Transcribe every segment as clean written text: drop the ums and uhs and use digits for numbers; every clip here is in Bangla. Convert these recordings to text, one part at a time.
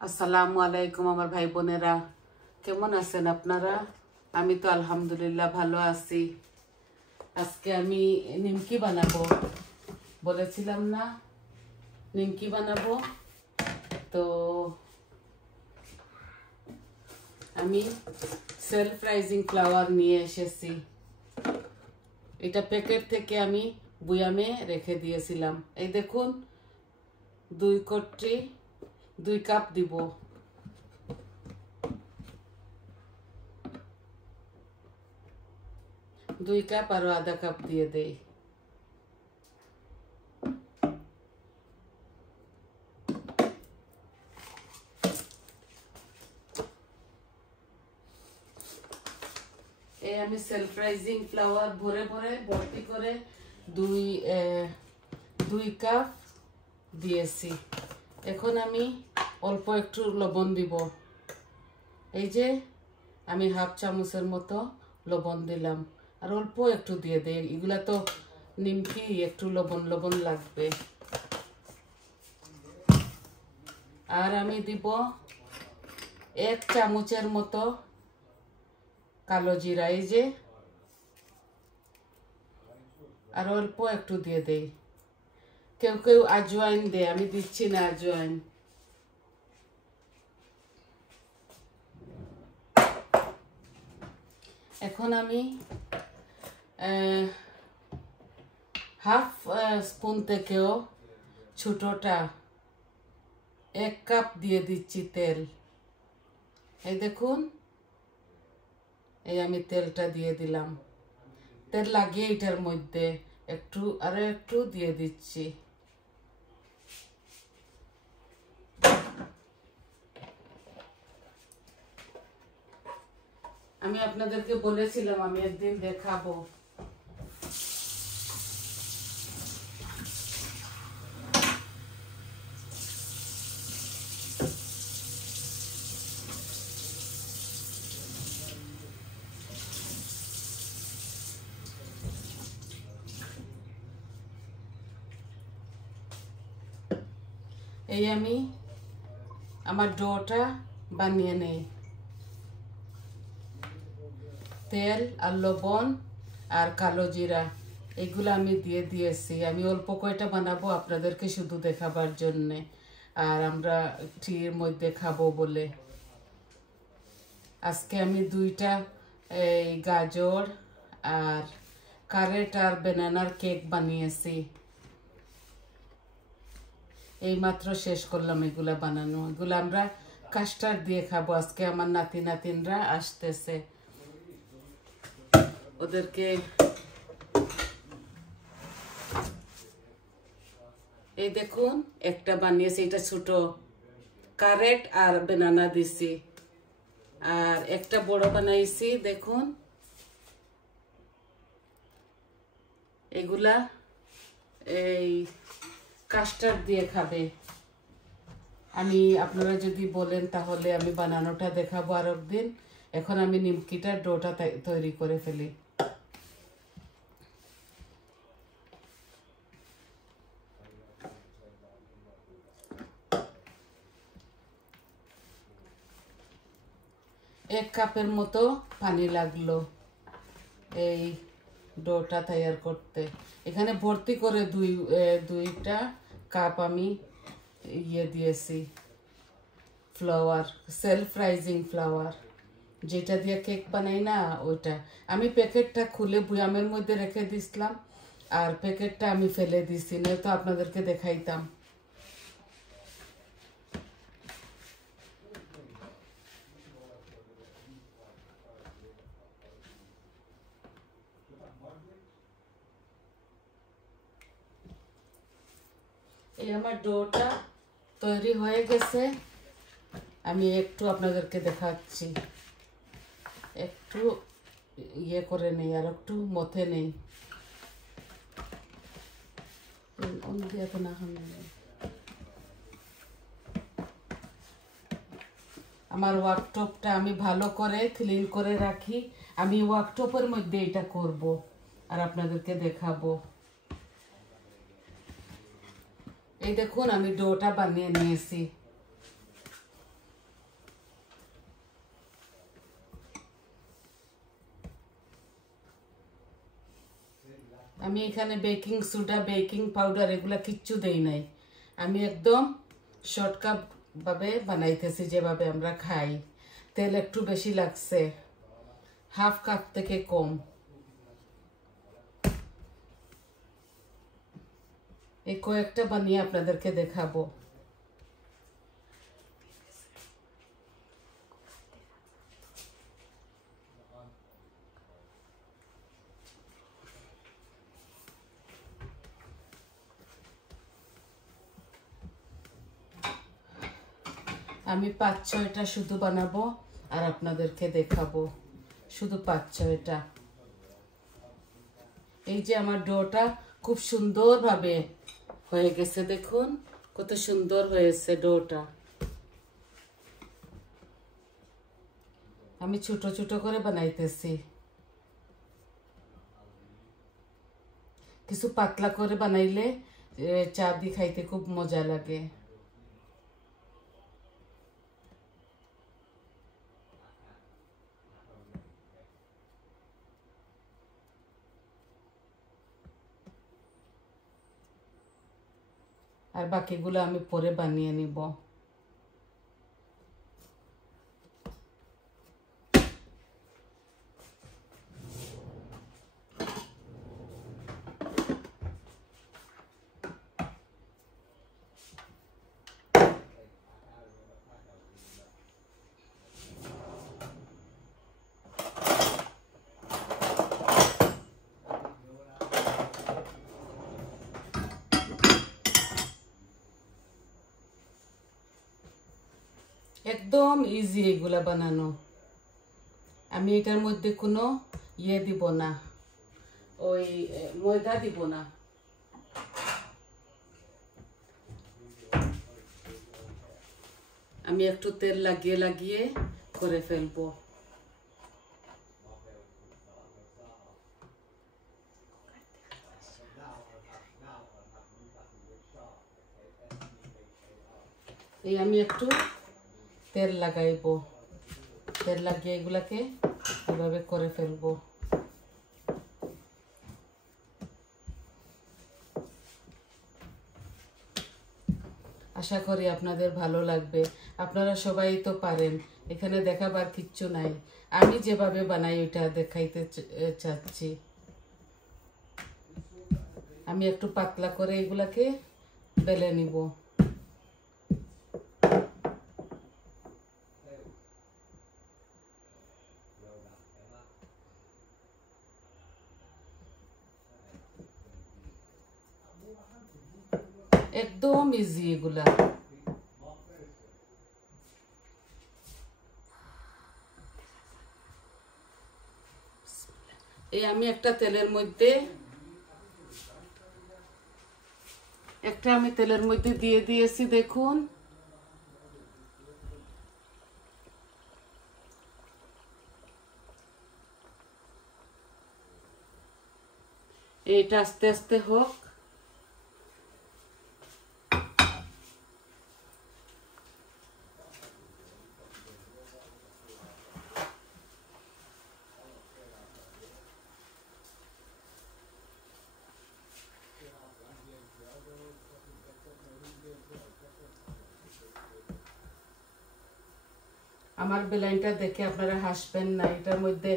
আসসালামু আলাইকুম আমার ভাই বোনেরা, কেমন আছেন আপনারা? আমি তো আলহামদুলিল্লাহ ভালো আছি। আজকে আমি নিমকি বানাবো বলেছিলাম না, নিমকি বানাবো। তো আমি সেলফ রাইজিং ফ্লাওয়ার নিয়ে এসেছি। এটা প্যাকেট থেকে আমি বুয়ামে রেখে দিয়েছিলাম। এই দেখুন, 2 কাপ দিব। দুই কাপ আরো আধা কাপ দিয়ে দেই। আমি সেলফ রাইজিং ফ্লাওয়ার ভরে ভরে ভর্তি করে দুই কাপ দিয়েছি। এখন আমি অল্প একটু লবণ দিব। এই যে আমি হাফ চামচের মতো লবণ দিলাম, আর অল্প একটু দিয়ে দেই। এগুলা তো নিমকি, একটু লবণ লবণ লাগবে। আর আমি দিব 1 চামচের মতো কালো জিরা। এই যে, আর অল্প একটু দিয়ে দেই। কেউ কেউ আজওয়াইন দেয়, আমি দিচ্ছি না আজওয়াইন। এখন আমি হাফ স্পুন থেকেও ছোটটা 1 কাপ দিয়ে দিচ্ছি তেল। এই দেখুন, এই আমি তেলটা দিয়ে দিলাম। তেল লাগিয়ে এটার মধ্যে আরো একটু দিয়ে দিচ্ছি। আমি আপনাদেরকে বলেছিলাম আমি একদিন দেখাবো। এই আমি আমার ডোটা বানিয়ে নেই। তেল আর লবণ আর কালো জিরা এগুলো আমি দিয়ে দিয়েছি। আমি অল্প কয়টা বানাবো আপনাদেরকে শুধু দেখাবার জন্যে, আর আমরা টির মধ্যে খাবো বলে। আজকে আমি 2টা এই গাজর আর কারেট আর বেনানার কেক বানিয়েছি। এই মাত্র শেষ করলাম এগুলা বানানো। এগুলো আমরা কাস্টার্ড দিয়ে খাবো। আজকে আমার নাতি নাতিনরা আসতেছে, ওদেরকে এই দেখুন একটা বানিয়েছি। এটা ছোট কারেট আর বেনানা দিছি, আর একটা বড় বানাইছি। দেখুন, এগুলা এই কাস্টার্ড দিয়ে খাবে। আমি আপনারা যদি বলেন তাহলে আমি বানানোটা দেখাবো আর একদিন। এখন আমি নিমকিটার ডোটা তৈরি করে ফেলি। এক কাপের মতো পানি লাগলো এই ডোটা তৈরি করতে। এখানে ভর্তি করে 2টা কাপ আমি দিয়েছি ফ্লাওয়ার, সেলফ রাইজিং ফ্লাওয়ার, যেটা দিয়ে কেক বানাই না ওইটা। আমি প্যাকেটটা খুলে বুয়ামের মধ্যে রেখে দিছিলাম, আর প্যাকেটটা আমি ফেলে দিছি, না তো আপনাদেরকে দেখাইতাম। এই আমার ডোটা তৈরি হয়ে গেছে। আমি একটু আপনাদেরকে দেখাচ্ছি। একটু করে নেই, আর একটু মথে নেই। আমার ওয়ার্কটপটা আমি ভালো করে ক্লিন করে রাখি। আমি ওয়ার্কটপের মধ্যে এটা করব আর আপনাদেরকে দেখাবো। এই দেখুন, আমি ডোটা বানিয়ে নিয়েছি। আমি এখানে বেকিং সোডা বেকিং পাউডার এগুলা কিচ্ছু দেই নাই। আমি একদম শর্টকাট ভাবে বানাইতেছি, যেভাবে আমরা খাই। তেল একটু বেশি লাগছে, হাফ কাপ থেকে কম। এই কয়েকটা বানিয়ে আপনাদেরকে দেখাবো। আমি 5-6টা শুধু বানাবো আর আপনাদেরকে দেখাবো, শুধু 5-6টা। এই যে আমার ডোটা খুব সুন্দরভাবে হয়ে গেছে, দেখুন কত সুন্দর হয়েছে ডোটা। আমি ছোট ছোট করে বানাইতেছি, কিছু পাতলা করে বানাইলে চা দিয়ে খাইতে খুব মজা লাগে। আর বাকিগুলো আমি পরে বানিয়ে নিব। একদম ইজি এগুলা বানানো। আমি এটার মধ্যে কোনো দিব না, ওই ময়দা দিব না। আমি একটু তেল লাগিয়ে লাগিয়ে করে ফেলবো। এই আমি একটু তেল লাগাইবো, তেল লাগিয়ে এগুলাকে এভাবে করে ফেলবো। আশা করি আপনাদের ভালো লাগবে। আপনারা সবাই তো পারেন, এখানে দেখাবার কিচ্ছু নাই। আমি যেভাবে বানাই ওইটা দেখাইতে চাচ্ছি। আমি একটু পাতলা করে এগুলাকে বেলে নিব। একদম ইজি এগুলা। এই আমি একটা তেলের মধ্যে দিয়ে দিয়েছি, দেখুন। এটা আস্তে আস্তে হোক। আমার বেলাইনটা দেখে আপনারা হাসবেন না, এটার মধ্যে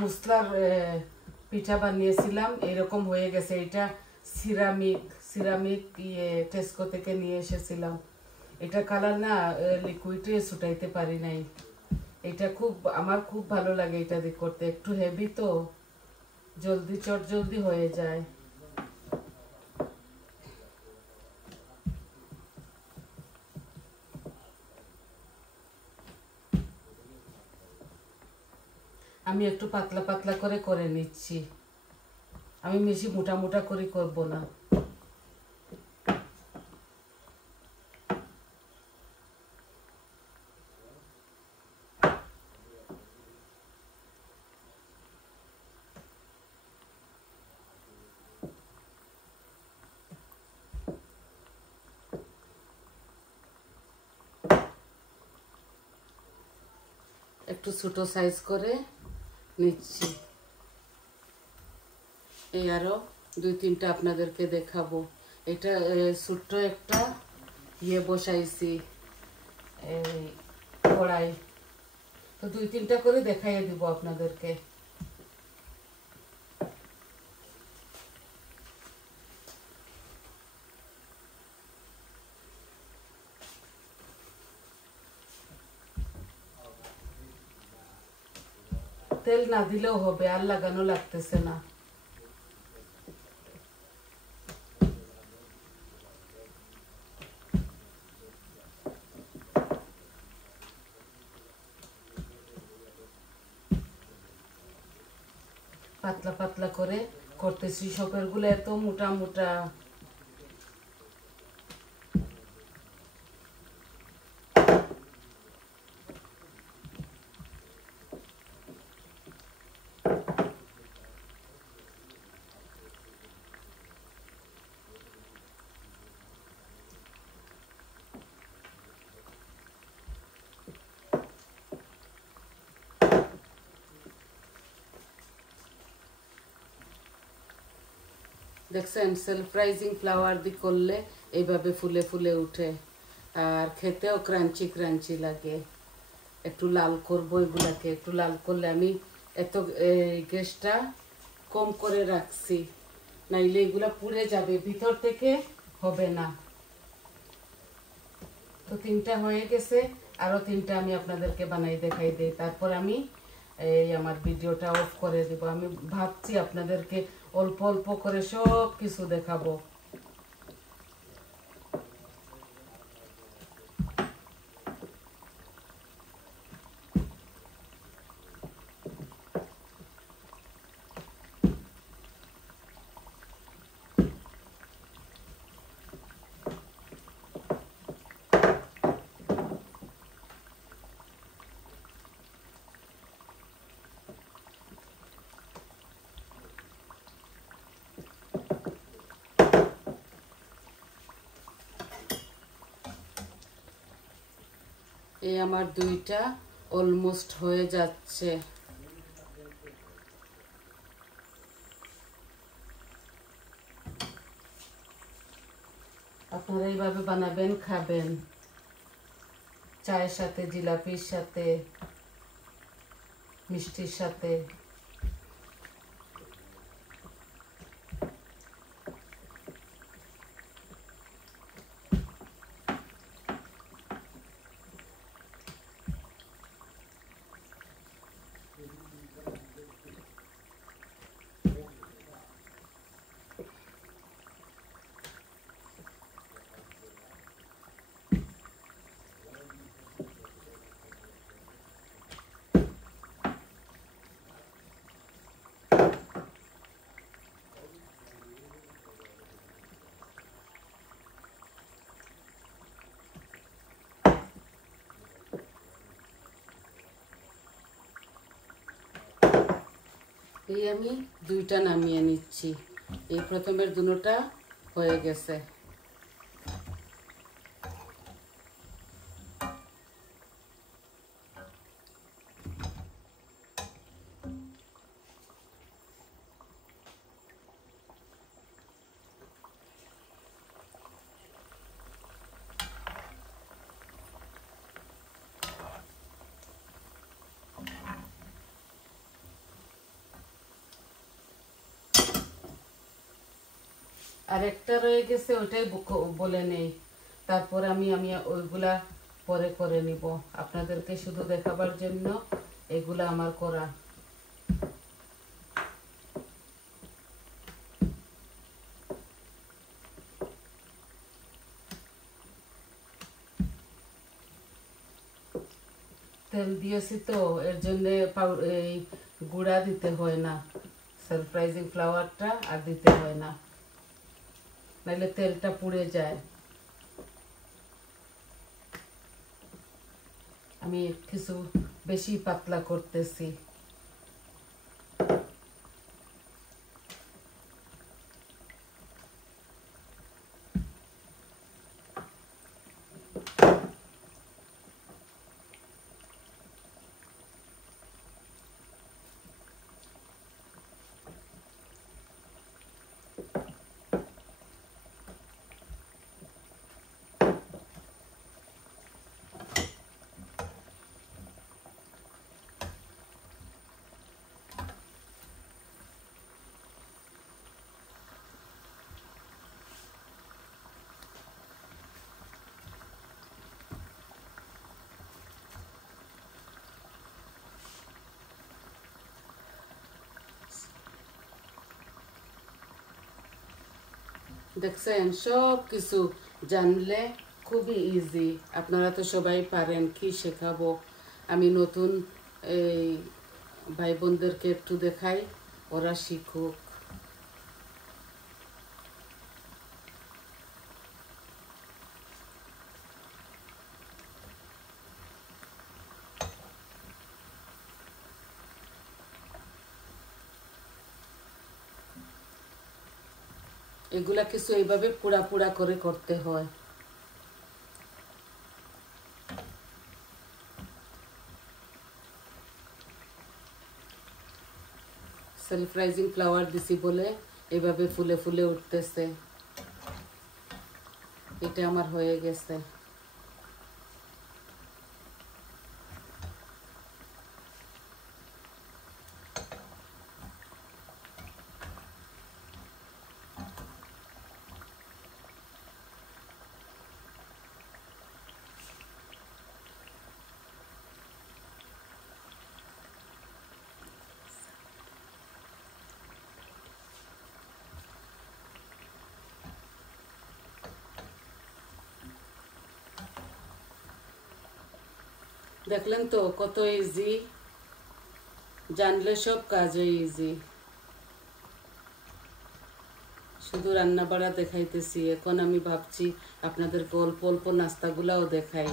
মশলার পিঠা বানিয়েছিলাম, এরকম হয়ে গেছে। এটা সিরামিক টেস্কো থেকে নিয়ে এসেছিলাম। এটা কালার না লিকুইডে ছুটাইতে পারি নাই। এটা আমার খুব ভালো লাগে এটা দিয়ে করতে, একটু হেভি তো, জলদি হয়ে যায়। আমি একটু পাতলা পাতলা করে নিচ্ছি, আমি বেশি মোটা মোটা করে করব না। একটু ছোট সাইজ করে নিচ্ছি। এই আরো দুই তিনটা আপনাদেরকে দেখাবো। এটা ছোট্ট একটা বসাইছি এই কড়াই, তো দুই তিনটা করে দেখাইয়ে দিব আপনাদেরকে। তেল না দিলেও হবে, আর লাগানো লাগতেছে না। পাতলা পাতলা করে করতেছি, সপের গুলো এত মোটা মোটা। দেখছেন, সেলফ রাইজিং ফ্লাওয়ার দিয়ে করলে এইভাবে ফুলে ফুলে উঠে, আর খেতেও ক্রাঞ্চি ক্রাঞ্চি লাগে। একটু লাল করবো এগুলাকে, একটু লাল করলে আমি এত গ্যাসটা কম করে রাখছি, নাইলে এগুলা পুড়ে যাবে, ভিতর থেকে হবে না। তো তিনটা হয়ে গেছে, আরো তিনটা আমি আপনাদেরকে বানাই দেখাই দিই, তারপর আমি এই আমার ভিডিওটা অফ করে দিব। আমি ভাবছি আপনাদেরকে অল্প অল্প করে সব কিছু দেখাবো। এই আমার দুইটা অলমোস্ট হয়ে যাচ্ছে। আপনারা এইভাবে বানাবেন, খাবেন চায়ের সাথে, জিলাপির সাথে, মিষ্টির সাথে। এই আমি দুইটা নামিয়ে নিচ্ছি। এই প্রথমের দুটোটা হয়ে গেছে। আর একটা রয়ে গেছে, ওইটাই বলে নেই, তারপর আমি আমি ওইগুলা পরে করে নিব। আপনাদেরকে শুধু দেখাবার জন্য এগুলা আমার করা। তেল দিয়েছি তো, এর জন্য এই গুঁড়া দিতে হয় না, সারপ্রাইজিং ফ্লাওয়ারটা আর দিতে হয় না, নাহলে তেলটা পুড়ে যায়। আমি কিছু বেশি পাতলা করতেছি। দেখছেন সব কিছু জানলে খুবই ইজি। আপনারা তো সবাই পারেন, কি শেখাবো। আমি নতুন এই ভাই বোনদেরকে একটু দেখাই, ওরা শিখুক। এগুলা কিছু এইভাবে পুড়া পুড়া করে করতে হয়। সেলফ রাইজিং ফ্লাওয়ার দিছি বলে এভাবে ফুলে ফুলে উঠতেছে। এটা আমার হয়ে গেছে। দেখলেন তো কত ইজি, জানলে সব কাজই ইজি। শুধু রান্না বাড়া দেখাইতেছি, এখন আমি ভাবছি আপনাদেরকে অল্প অল্প নাস্তাগুলাও দেখাই।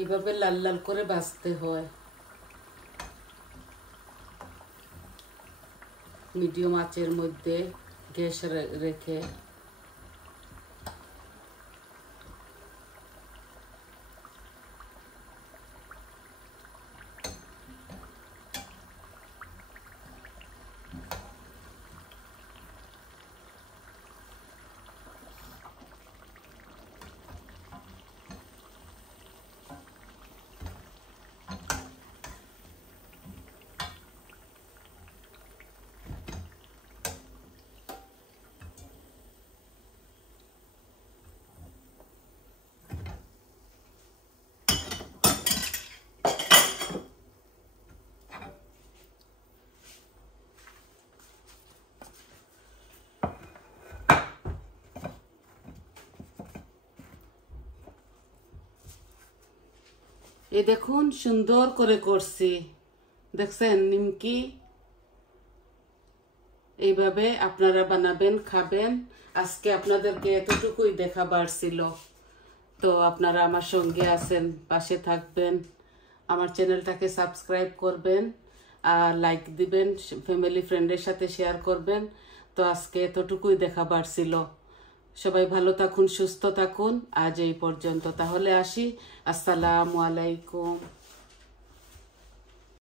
এইভাবে লাল লাল করে ভাজতে হয়, মিডিয়াম আঁচের মধ্যে গ্যাস রেখে। এই দেখুন সুন্দর করে করছি, দেখছেন নিমকি। এইভাবে আপনারা বানাবেন, খাবেন। আজকে আপনাদেরকে এতটুকুই দেখাবার ছিল। তো আপনারা আমার সঙ্গে আছেন, পাশে থাকবেন, আমার চ্যানেলটাকে সাবস্ক্রাইব করবেন আর লাইক দিবেন, ফ্যামিলি ফ্রেন্ডের সাথে শেয়ার করবেন। তো আজকে এতটুকুই দেখাবার ছিল। সবাই ভালো থাকুন, সুস্থ থাকুন। আজ এই পর্যন্ত, তাহলে আসি। আসসালামু আলাইকুম।